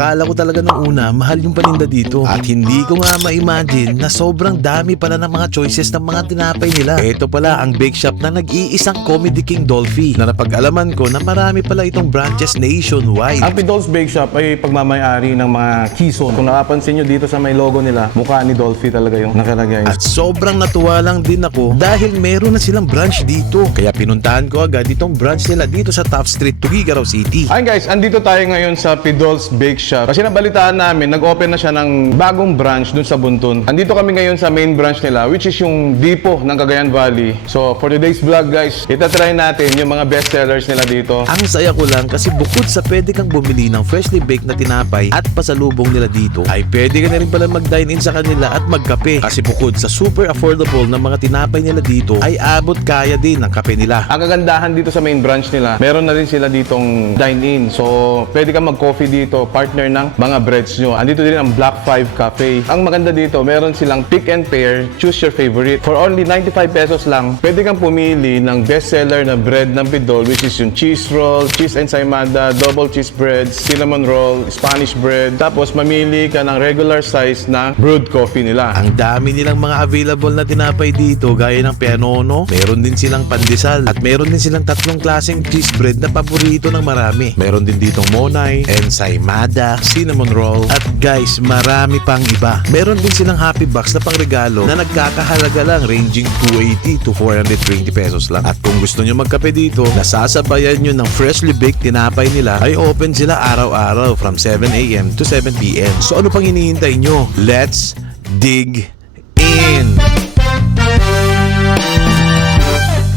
Akala ko talaga nung una, mahal yung paninda dito. At hindi ko nga ma-imagine na sobrang dami pala ng mga choices ng mga tinapay nila. Ito pala ang bake shop na nag-iisang Comedy King Dolphy na napag-alaman ko na marami pala itong branches nationwide. Ang Pidol's Bake Shop ay pagmamayari ng mga Quezon. Kung nakapansin nyo dito sa may logo nila, mukha ni Dolphy talaga yung nakalagay. At sobrang natuwa lang din ako dahil meron na silang branch dito. Kaya pinuntahan ko agad itong branch nila dito sa Top Street, Tuguegarao City. Ayun guys, andito tayo ngayon sa Pidol's Bake Shop. Kasi nabalitaan namin, nag-open na siya ng bagong branch dun sa Buntun. Andito kami ngayon sa main branch nila, which is yung Dipo ng Cagayan Valley. So for today's vlog guys, itatry natin yung mga best sellers nila dito. Ang saya ko lang kasi bukod sa pwede kang bumili ng freshly baked na tinapay at pasalubong nila dito, ay pwede ka na rin pala mag-dine in sa kanila at magkape. Kasi bukod sa super affordable na mga tinapay nila dito, ay abot kaya din ang kape nila. Ang kagandahan dito sa main branch nila, meron na rin sila ditong dine-in. So, pwede kang mag-coffee dito, partner ng mga breads nyo. Andito din ang Black 5 Cafe. Ang maganda dito, meron silang pick and pair, choose your favorite. For only 95 pesos lang, pwede kang pumili ng bestseller na bread ng Pidol, which is yung cheese roll, cheese ensaymada, double cheese bread, cinnamon roll, Spanish bread. Tapos, mamili ka ng regular size na brewed coffee nila. Ang dami nilang mga available na tinapay dito gaya ng pianono, meron din silang pandesal at meron din silang tatlong klaseng cheese bread na paborito ng marami. Meron din ditong monay, ensaymada, cinnamon roll at guys, marami pang iba. Meron din silang happy box na pangregalo na nagkakahalaga lang ranging 280 to 420 pesos lang. At kung gusto nyo magkape dito, nasasabayan nyo ng freshly baked tinapay nila, ay open sila araw-araw from 7 a.m. to 7 p.m. So ano pang hinihintay nyo? Let's dig in!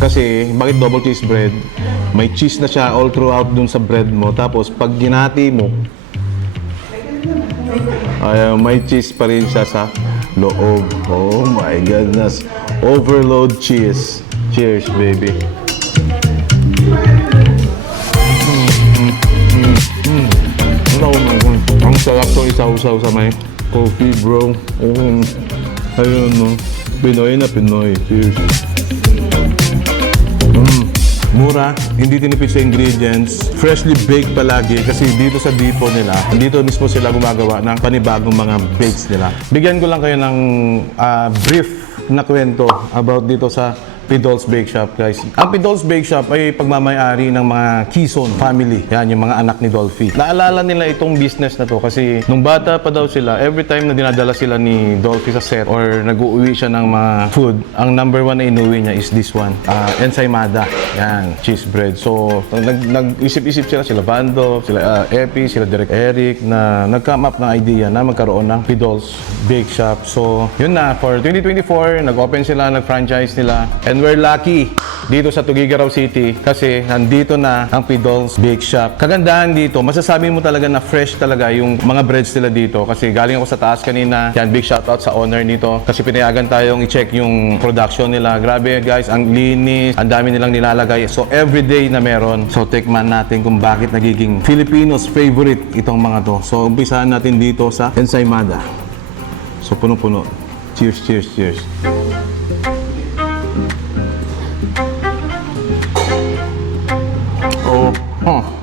Kasi, bakit double cheese bread? May cheese na siya all throughout dun sa bread mo. Tapos, pag ginati mo, ay, may cheese pa rin siya sa loob. Oh my goodness. Overload cheese. Cheers, baby. Ang sarap to isaw-saw sa may coffee, bro. Ayun, no. Pinoy na Pinoy. Cheers. Mura, hindi tinipid sa ingredients, freshly baked palagi kasi dito sa Dipo nila, dito mismo sila gumagawa ng panibagong mga bakes nila. Bigyan ko lang kayo ng brief na kwento about dito sa Pidol's Bake Shop, guys. Ang Pidol's Bake Shop ay pagmamayari ng mga Quezon family. Yan, yung mga anak ni Dolphy. Naalala nila itong business na to kasi nung bata pa daw sila, every time na dinadala sila ni Dolphy sa set or nag-uuwi siya ng mga food, ang number one na inuwi niya is this one, ensaymada. Yan, cheese bread. So, nag-isip-isip sila Bando, sila Epi, sila Direk Eric, na nag-come up ng idea na magkaroon ng Pidol's Bake Shop. So, yun na, for 2024, nag-open sila, nag-franchise nila. And we're lucky dito sa Tuguegarao City kasi nandito na ang Pidol's Bake Shop. Kagandahan dito, masasabi mo talaga na fresh talaga yung mga breads nila dito kasi galing ako sa taas kanina. Yan, big shoutout sa owner nito kasi pinayagan tayong i-check yung production nila. Grabe guys, ang linis, ang dami nilang nilalagay. So everyday na meron. So tikman natin kung bakit nagiging Filipinos favorite itong mga to. So umpisahan natin dito sa ensaymada. So puno-puno. Cheers, cheers, cheers.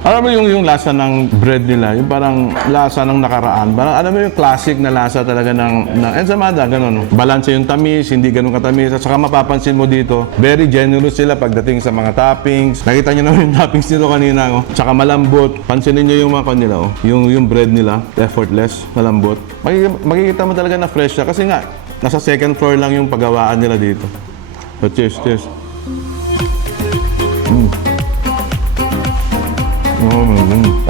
Alam mo yung lasa ng bread nila, yung parang lasa ng nakaraan. Parang alam mo yung classic na lasa talaga ng ensaymada, ganun. Balanse yung tamis, hindi ganun katamis. At saka mapapansin mo dito, very generous sila pagdating sa mga toppings. Nakita nyo naman yung toppings nito kanina, oh. Tsaka malambot. Pansinin nyo yung mga kanila, oh. Yung bread nila, effortless, malambot. Makikita mo talaga na fresh siya kasi nga, nasa second floor lang yung paggawaan nila dito. So cheers, cheers.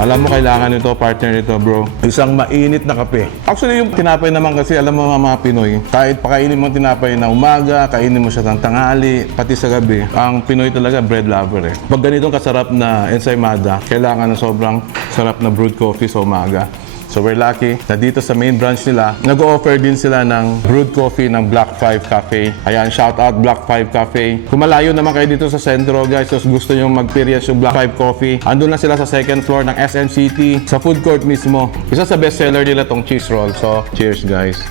Alam mo, kailangan nito, partner nito, bro. Isang mainit na kape. Actually, yung tinapay naman kasi, alam mo mga Pinoy, kahit pakainin mo tinapay na umaga, kainin mo siya ng tanghali, pati sa gabi, ang Pinoy talaga, bread lover eh. Pag ganitong kasarap na ensaymada, kailangan na sobrang sarap na brewed coffee sa umaga. So we're lucky na dito sa main branch nila, nag-o-offer din sila ng brewed coffee ng Black 5 Cafe. Ayan, shout out Black 5 Cafe. Kung malayo naman kayo dito sa sentro, guys, so gusto nyo mag-experience yung Black 5 Coffee, andun lang sila sa second floor ng SM City, sa food court mismo. Isa sa best seller nila tong cheese roll. So, cheers guys.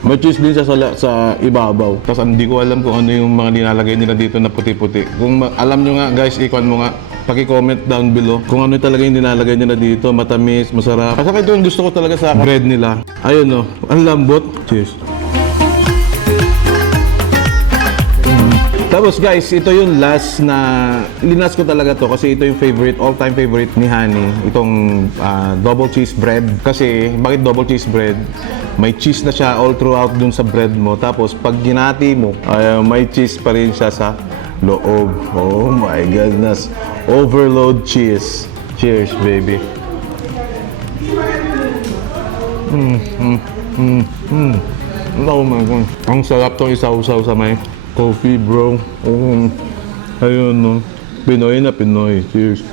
May cheese din siya sa ibabaw. Tapos hindi ko alam kung ano yung mga nilalagay nila dito na puti-puti. Kung alam nyo nga guys, ikuan mo nga, paki-comment down below kung ano talaga yung nilalagay nila dito. Matamis, masarap. Kasi ito yung gusto ko talaga sa bread nila. Ayun, oh, ang lambot. Cheers. Tapos guys, ito yung last na linas ko talaga to kasi ito yung favorite, all-time favorite ni Honey. Itong double cheese bread. Kasi, bakit double cheese bread? May cheese na siya all throughout dun sa bread mo. Tapos, pag ginati mo, may cheese pa rin siya sa loob. Oh my goodness. Overload cheese. Cheers, baby. Oh my God. Ang sarap tong isaw-saw sa may coffee, bro. Ayun, no. Pinoy na Pinoy. Cheers.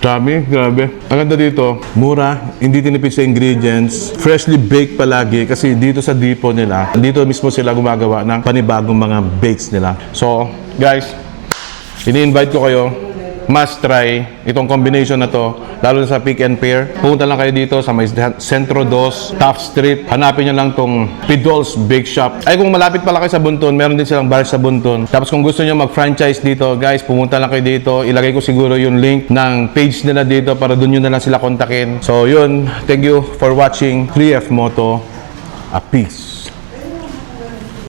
Grabe. Ang ganda dito, mura, hindi tinipid sa ingredients, freshly baked palagi kasi dito sa depot nila, dito mismo sila gumagawa ng panibagong mga bakes nila. So, guys, ini-invite ko kayo, must try itong combination na to, lalo na sa Pick and Pair. Pumunta lang kayo dito sa may Centro 2, Top Street. Hanapin nyo lang tong Pidol's Bake Shop. Ay, kung malapit pala kayo sa Bunton, meron din silang bar sa Bunton. Tapos kung gusto nyo mag-franchise dito, guys, pumunta lang kayo dito. Ilagay ko siguro yung link ng page nila dito para doon nyo na lang sila kontakin. So, yun. Thank you for watching 3F Moto. A peace.